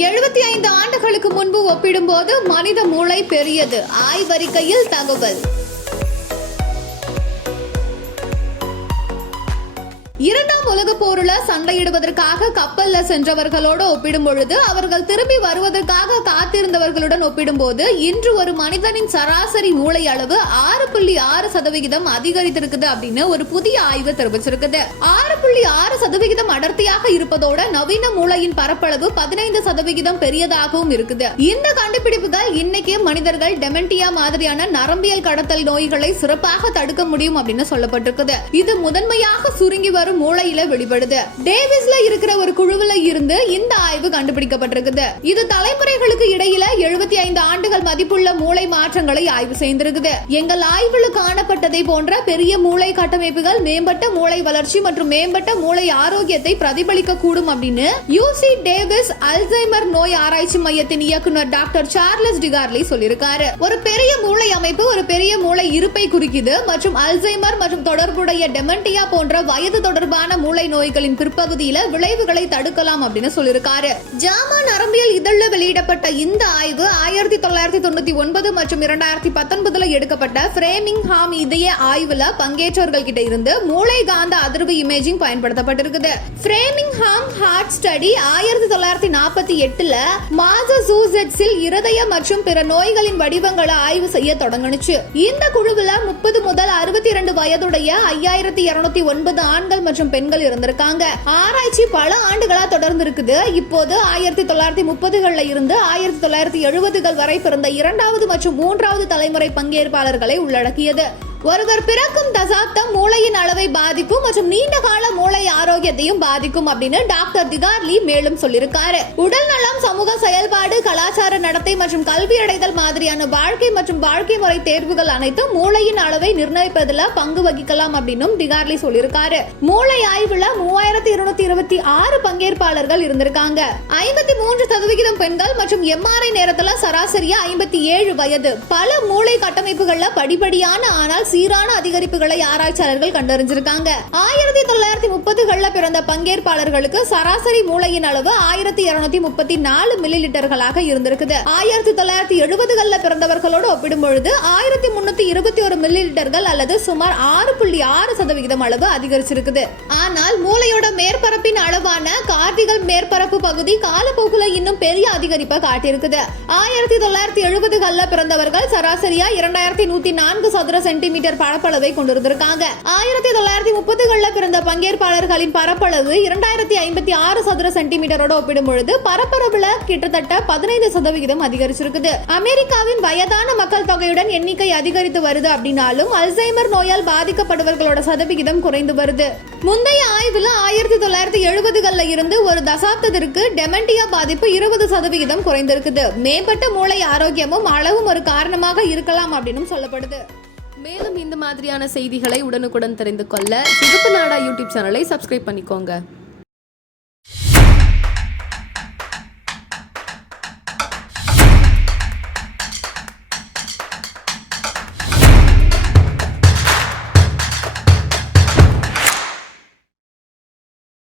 75 ஆண்டுகளுக்கு முன்பு ஒப்பிடும்போது மனித மூளை பெரியது. ஆய்வறிக்கையில் தகவல். இரண்டாம் உலக போர்ல சண்டையிடுவதற்காக கப்பல்ல சென்றவர்களோடு ஒப்பிடும் பொழுது அவர்கள் திரும்பி வருவதற்காக காத்திருந்தவர்களுடன் ஒப்பிடும்போது இன்று ஒரு மனிதனின் சராசரி மூளை அளவு 6.6% அதிகரித்திருக்குது அப்படின்னு ஒரு புதிய ஆய்வு தெரிவிச்சிருக்குது. 6.6% அடர்த்தியாக இருப்பதோட நவீன மூளையின் பரப்பளவு 15% பெரியதாகவும் இருக்குது. இந்த கண்டுபிடிப்புகள் இன்னைக்கு மனிதர்கள் டெமென்டியா மாதிரியான நரம்பியல் கடத்தல் நோய்களை சிறப்பாக தடுக்க முடியும் அப்படின்னு சொல்லப்பட்டிருக்குது. இது முதன்மையாக சுருங்கி வரும் மூளையில வெளிப்படுது. டேவிஸ்ல இருக்கிற ஒரு குழுவில இருந்து இந்த ஆய்வு கண்டுபிடிக்கப்பட்டிருக்குது. இது தலைமுறைகளுக்கு இடையில 75 ஆண்டுகள் மதிப்புள்ள மூளை மாற்றங்களை ஆய்வு செய்திருக்குது. எங்கள் ஆய்வுல காணப்பட்டதை போன்ற பெரிய மூளை கட்டமைப்புகள் மேம்பட்ட மூளை வளர்ச்சி மற்றும் மேம்பட்ட மூளை ஆரோக்கியத்தை பிரதிபலிக்க கூடும் அப்படின்னு யூசி டேவிஸ் அல்சைமர் நோய் ஆராய்ச்சி மையத்தின் இயக்குனர் டாக்டர் சார்லஸ் டிகார்லி சொல்லியிருக்காரு. ஒரு பெரிய மூளை அமைப்பு ஒரு பெரிய மூளை இருப்பை குறிக்குது மற்றும் அல்சைமர் மற்றும் தொடர்புடைய டெமென்டியா போன்ற வயது தொடர்பான மூளை நோய்களின் பிற்பகுதியில விளைவுகளை தடுக்கலாம் அப்படின்னு சொல்லியிருக்காரு. ஜாமா நரம்பியல் இதழ்ல வெளியிடப்பட்ட இந்த ஆய்வு 1999 மற்றும் 2019 எடுக்கப்பட்ட ஃப்ரேமிங்ஹாம் இதய ஆய்வுல பங்கேற்றவர்கள் கிட்ட இருந்து மூளை காந்த அதிர்வு இமேஜிங் பயன்படுத்தப்பட்டிருக்குது. ஃப்ரேமிங்ஹாம் ஹார்ட் ஸ்டடி 1948 மாசசூசெட்ஸில் இருதய மற்றும் பிற நோய்களின் வடிவங்களை ஆய்வு செய்ய தொடங்குச்சு. இந்த குழுவுல 30 முதல் 62 வயதுடைய 5209 ஆண்கள் மற்றும் பெண்கள் இருந்திருக்காங்க. ஆராய்ச்சி பல ஆண்டுகளா தொடர்ந்து இருக்குது. இப்போது 1930களில் இருந்து 1970கள் வரை பிறந்த இரண்டாவது மற்றும் மூன்றாவது தலைமுறை பங்கேற்பாளர்களை உள்ளடக்கியது. ஒருவர் பிறக்கும் தசாப்தம் மூளையின் அளவை பாதிக்கும் மற்றும் நீண்ட கால மூளை ஆரோக்கியத்தையும் பாதிக்கும் அப்படின்னு டாக்டர் திகார்லி மேலும் சொல்லியிருக்காரு. உடல் நலம், சமூக செயல்பாடு, கலாச்சார நடத்தை மற்றும் கல்வி அடைதல் மாதிரியான வாழ்க்கை மற்றும் வாழ்க்கை முறை தேர்வுகள் அனைத்தும் மூளையின் அளவை நிர்ணயிப்பதில் பங்கு வகிக்கலாம் அப்படின்னு டிகார்லி சொல்லியிருக்காரு. மூளை ஆய்வுல 3226 பங்கேற்பாளர்கள் இருந்திருக்காங்க. 53% பெண்கள் மற்றும் எம்ஆர்ஐ நேரத்துல சராசரியா 57 வயது. பல மூளை கட்டமைப்புகள்ல படிப்படியான ஆனால் சீரான அதிகரிப்புகளை ஆராய்ச்சியாளர்கள் கண்டறிஞ்சிருக்காங்க. 1930களில் பிறந்த பங்கேற்பாளர்களுக்கு சராசரி மூளையின் அளவு 1234 மில்லிலிட்டர்களாக இருந்திருக்குது. 1970களில் பிறந்தவர்களோடு ஒப்பிடும் பொழுது 1321 மில்லிலிட்டர்கள் அல்லது சுமார் 6.6% அளவு அதிகரிச்சிருக்குது. ஆனால் மூளையோட மேற்பரப்பின் அளவான கார்டிகல் மேற்பரப்பு பகுதி காலப்போக்குல இன்னும் பெரிய அதிகரிப்பை காட்டியிருக்குது. 1970களில் பிறந்தவர்கள் சராசரியா 2104 சதுர சென்டிமீட்டர் பரப்பளவை கொண்டிருந்திருக்காங்க. 1930களில் பிறந்த பங்கேற்பாளர்களின் பரப்பளவு 2056 சதுர சென்டிமீட்டரோட ஒப்பிடும் பொழுது பரப்பளவுல கிட்டத்தட்ட 15% அதிகரிச்சிருக்குது. அமெரிக்காவின் வயதான மக்கள் தொகையுடன் எண்ணிக்கை அதிகரித்து வருது அப்படின்னாலும் அல்சைமர் நோயால் பாதிக்கப்படுபவர்களோட சதவிகிதம் குறைந்து வருது. முந்தைய ஆய்வுல 1970களில் இருந்து ஒரு தசாப்தத்திற்கு டெமென்டியா பாதிப்பு 20% குறைந்திருக்குது. மேம்பட்ட மூளை ஆரோக்கியமும் அளவும் ஒரு காரணமாக இருக்கலாம் அப்படின்னு சொல்லப்படுது. மேலும் இந்த மாதிரியான செய்திகளை உடனுக்குடன் தெரிந்து கொள்ள சிகப்பு நாடா யூடியூப் சேனலை சப்ஸ்கிரைப் பண்ணிக்கோங்க.